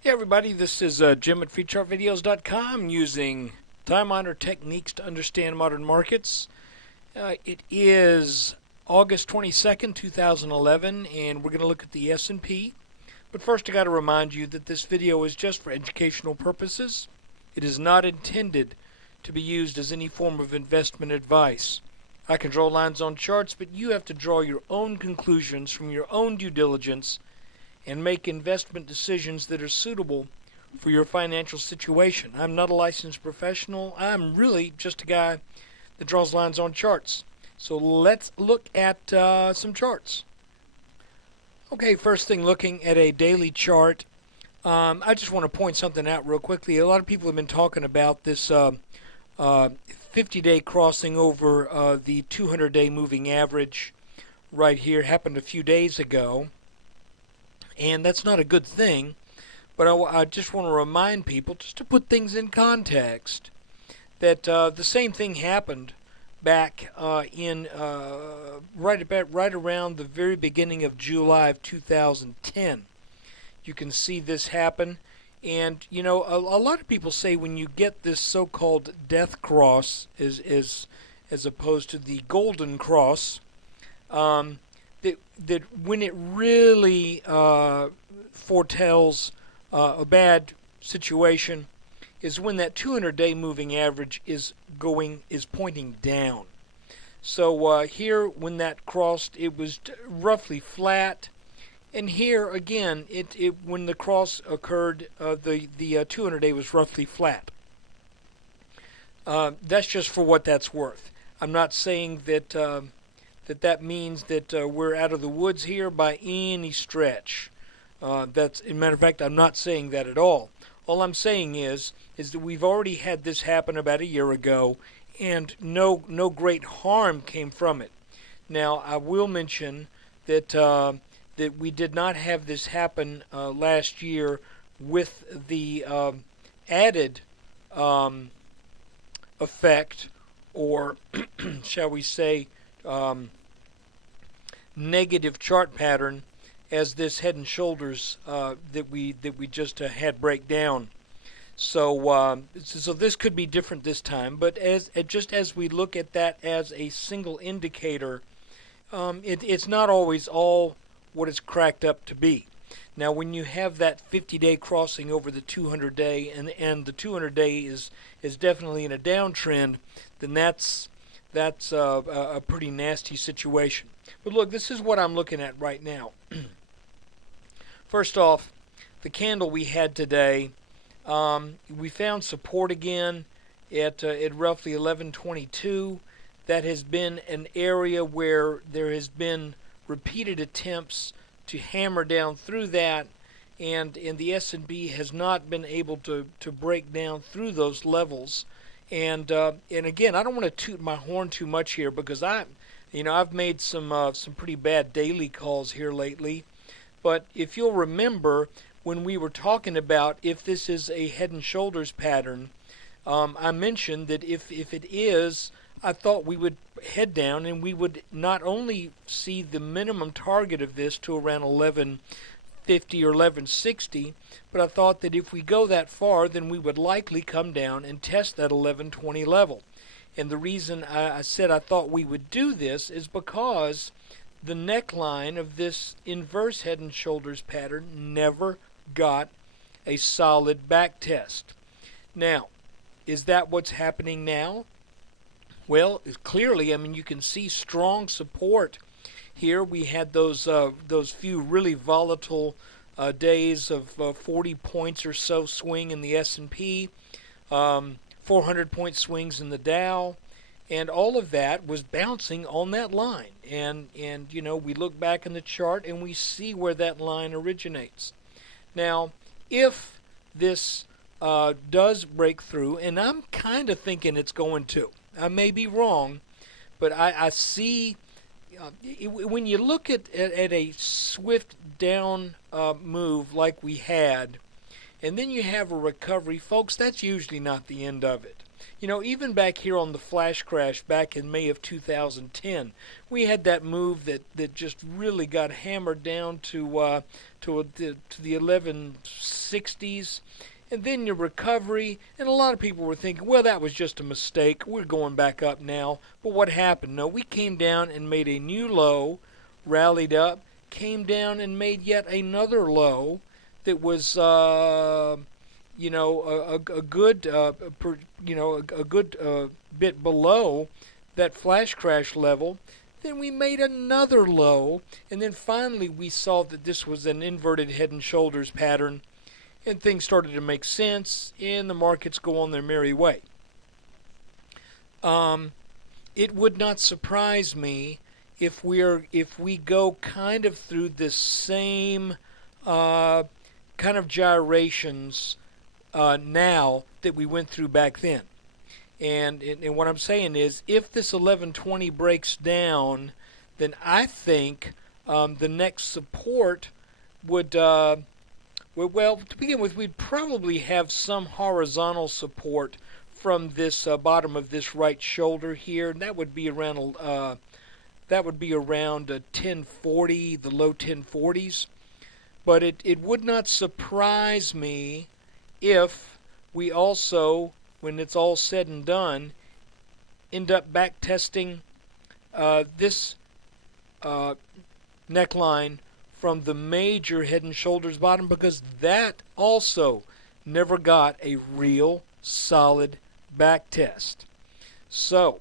Hey everybody, this is Jim at FreeChartVideos.com using time-honored techniques to understand modern markets. It is August 22nd, 2011, and we're going to look at the S&P. But first I got to remind you that this video is just for educational purposes. It is not intended to be used as any form of investment advice. I can draw lines on charts, but you have to draw your own conclusions from your own due diligence and make investment decisions that are suitable for your financial situation. I'm not a licensed professional. I'm really just a guy that draws lines on charts. So let's look at some charts. Okay, first thing, looking at a daily chart. I just want to point something out real quickly. A lot of people have been talking about this 50-day crossing over the 200-day moving average right here. It happened a few days ago. And that's not a good thing, but I just want to remind people, just to put things in context, that the same thing happened back in right around the very beginning of July of 2010. You can see this happen, and you know a lot of people say when you get this so-called death cross, as opposed to the golden cross. That when it really foretells a bad situation is when that 200-day moving average is pointing down. So here, when that crossed, it was roughly flat, and here again, when the cross occurred, the 200-day was roughly flat. That's just for what that's worth. I'm not saying that. That means that we're out of the woods here by any stretch. As a matter of fact, I'm not saying that at all. All I'm saying is that we've already had this happen about a year ago, and no great harm came from it. Now, I will mention that that we did not have this happen last year with the added effect, or shall we say, negative chart pattern as this head and shoulders that we just had break down. So this could be different this time, but just as we look at that as a single indicator, it's not always all what it's cracked up to be. Now, when you have that 50-day crossing over the 200-day, and the 200-day is definitely in a downtrend, then that's a pretty nasty situation. But look, this is what I'm looking at right now. First off, the candle we had today, we found support again at roughly 1122. That has been an area where there has been repeated attempts to hammer down through that, and the S&P has not been able to break down through those levels. And again, I don't want to toot my horn too much here, because I've made some pretty bad daily calls here lately. But if you'll remember, when we were talking about if this is a head and shoulders pattern, I mentioned that if it is, I thought we would head down and we would not only see the minimum target of this to around 1150 or 1160, but I thought that if we go that far, then we would likely come down and test that 1120 level. And the reason I said I thought we would do this is because the neckline of this inverse head and shoulders pattern never got a solid back test. Now, is that what's happening now? Well, clearly, I mean, you can see strong support here. We had those few really volatile days of 40 points or so swing in the S&P, 400-point swings in the Dow, and all of that was bouncing on that line. And you know, we look back in the chart and we see where that line originates. Now, if this does break through, and I'm kind of thinking it's going to. I may be wrong, but I see when you look at a swift down move like we had, and then you have a recovery, folks, that's usually not the end of it. Even back here on the flash crash back in May of 2010, we had that move that just really got hammered down to the 1160s, and then your recovery, and a lot of people were thinking, well, that was just a mistake. We're going back up now. But what happened? No, we came down and made a new low, rallied up, came down and made yet another low that was a good a good bit below that flash crash level. Then we made another low, and then finally we saw that this was an inverted head and shoulders pattern, and things started to make sense, and the markets go on their merry way. It would not surprise me if we go kind of through this same kind of gyrations now that we went through back then. And what I'm saying is, if this 1120 breaks down, then I think the next support would, well, to begin with, we'd probably have some horizontal support from this bottom of this right shoulder here, and that would be around 1040, the low 1040s. But it would not surprise me if we also, when it's all said and done, end up back testing this neckline from the major head and shoulders bottom, because that also never got a real solid back test. So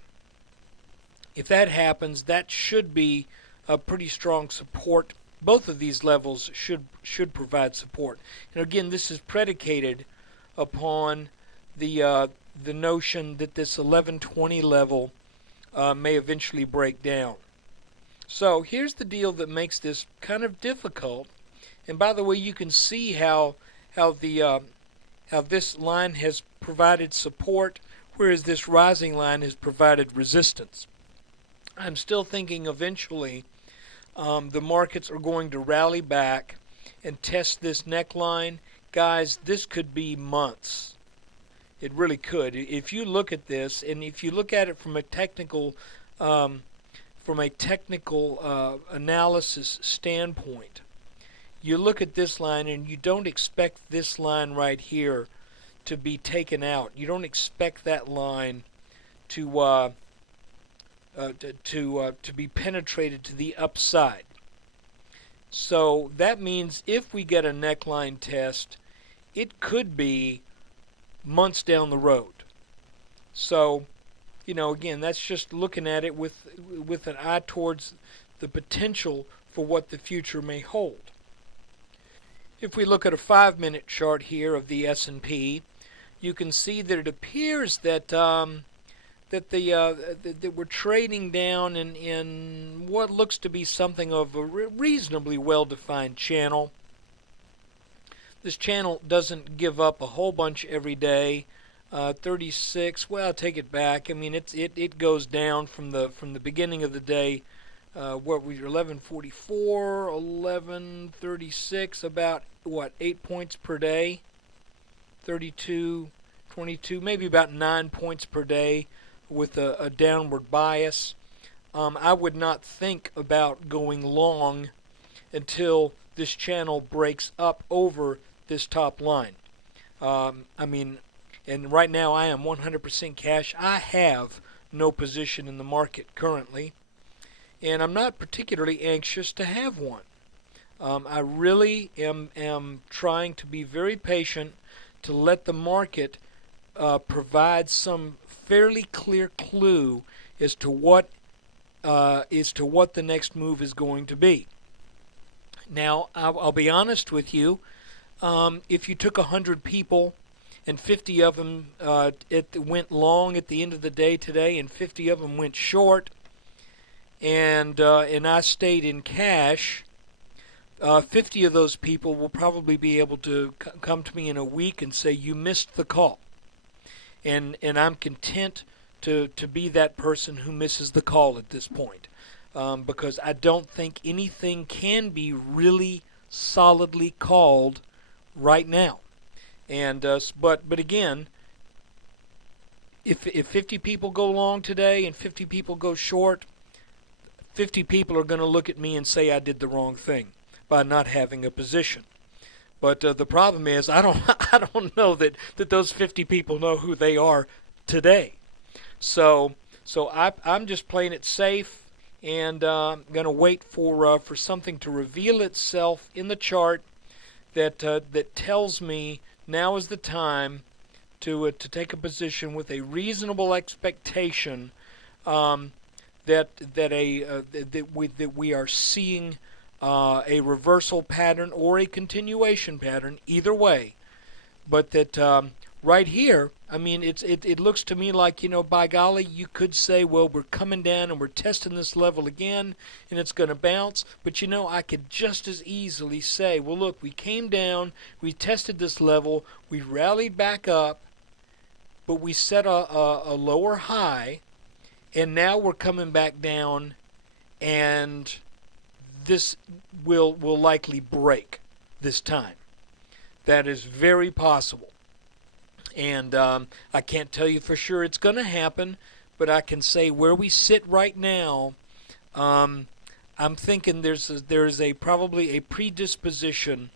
if that happens, that should be a pretty strong support. Both of these levels should provide support. And again, this is predicated upon the notion that this 1120 level may eventually break down. So here's the deal that makes this kind of difficult. And by the way, you can see how this line has provided support, whereas this rising line has provided resistance. I'm still thinking eventually the markets are going to rally back and test this neckline. Guys, this could be months. It really could. If you look at this, and if you look at it from a technical analysis standpoint, you look at this line and you don't expect this line right here to be taken out. You don't expect that line to be penetrated to the upside. So that means if we get a neckline test, it could be months down the road. So, again, that's just looking at it with an eye towards the potential for what the future may hold. If we look at a 5-minute chart here of the S&P, you can see that it appears that that we're trading down in what looks to be something of a reasonably well-defined channel. This channel doesn't give up a whole bunch every day. 36. Well, take it back. I mean, it goes down from the beginning of the day. What we 1144, 1136, about 8 points per day. 32, 22, maybe about 9 points per day, with a downward bias. I would not think about going long until this channel breaks up over this top line. And right now I am 100% cash. I have no position in the market currently, and I'm not particularly anxious to have one. I really am trying to be very patient to let the market provide some fairly clear clue as to what the next move is going to be. Now, I'll be honest with you. If you took 100 people and 50 of them went long at the end of the day today, and 50 of them went short, and I stayed in cash, 50 of those people will probably be able to come to me in a week and say, you missed the call. And I'm content to be that person who misses the call at this point, because I don't think anything can be really solidly called right now. And but again, if 50 people go long today and 50 people go short, 50 people are going to look at me and say I did the wrong thing by not having a position. But the problem is I don't I don't know that those 50 people know who they are today. So I'm just playing it safe, and I'm going to wait for something to reveal itself in the chart that that tells me now is the time to take a position with a reasonable expectation that we are seeing a reversal pattern or a continuation pattern, either way. But that right here, I mean, it looks to me like, you know, by golly, you could say, well, we're coming down and we're testing this level again, and it's going to bounce. But, you know, I could just as easily say, well, look, we came down, we tested this level, we rallied back up, but we set a lower high, and now we're coming back down, and this will likely break this time. That is very possible. And I can't tell you for sure it's going to happen, but I can say where we sit right now, I'm thinking there's probably a predisposition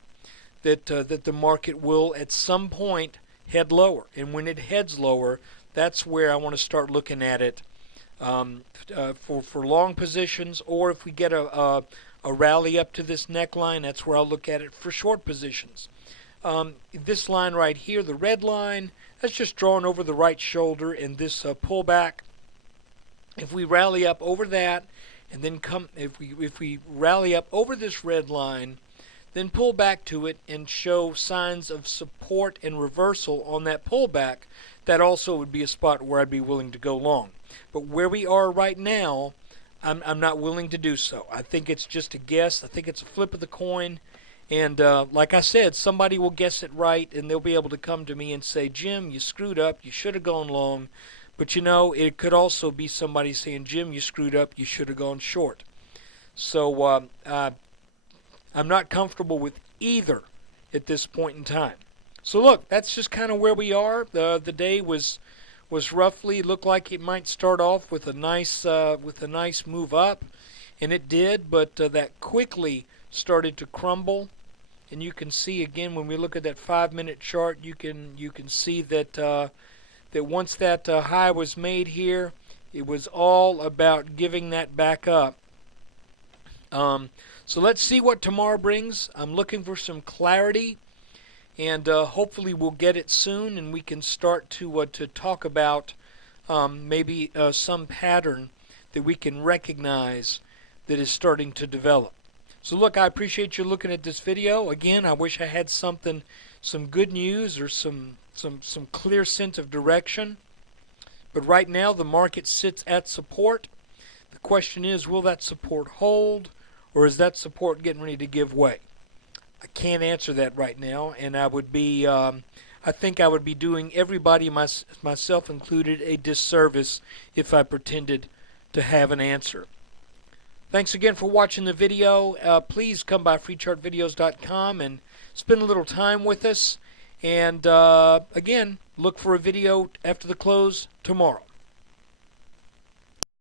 that the market will at some point head lower. And when it heads lower, that's where I want to start looking at it for long positions, or if we get a rally up to this neckline, that's where I'll look at it for short positions. This line right here, the red line, that's just drawn over the right shoulder, and this pullback, if we rally up over that, and then if we rally up over this red line, then pull back to it and show signs of support and reversal on that pullback, that also would be a spot where I'd be willing to go long. But where we are right now, I'm not willing to do so. I think it's just a guess. I think it's a flip of the coin. And like I said, somebody will guess it right, and they'll be able to come to me and say, Jim, you screwed up. You should have gone long. But, you know, it could also be somebody saying, Jim, you screwed up. You should have gone short. So I'm not comfortable with either at this point in time. So, look, that's just kind of where we are. The day was roughly, looked like it might start off with a nice move up, and it did, but that quickly started to crumble. And you can see again when we look at that 5-minute chart, you can see that that once that high was made here, it was all about giving that back up. So let's see what tomorrow brings. I'm looking for some clarity, and hopefully we'll get it soon, and we can start to talk about maybe some pattern that we can recognize that is starting to develop. So look, I appreciate you looking at this video. Again, I wish I had some good news or some clear sense of direction. But right now the market sits at support. The question is, will that support hold, or is that support getting ready to give way? I can't answer that right now, and I would be I think I would be doing everybody, myself included, a disservice if I pretended to have an answer. Thanks again for watching the video. Please come by freechartvideos.com and spend a little time with us. And again, look for a video after the close tomorrow.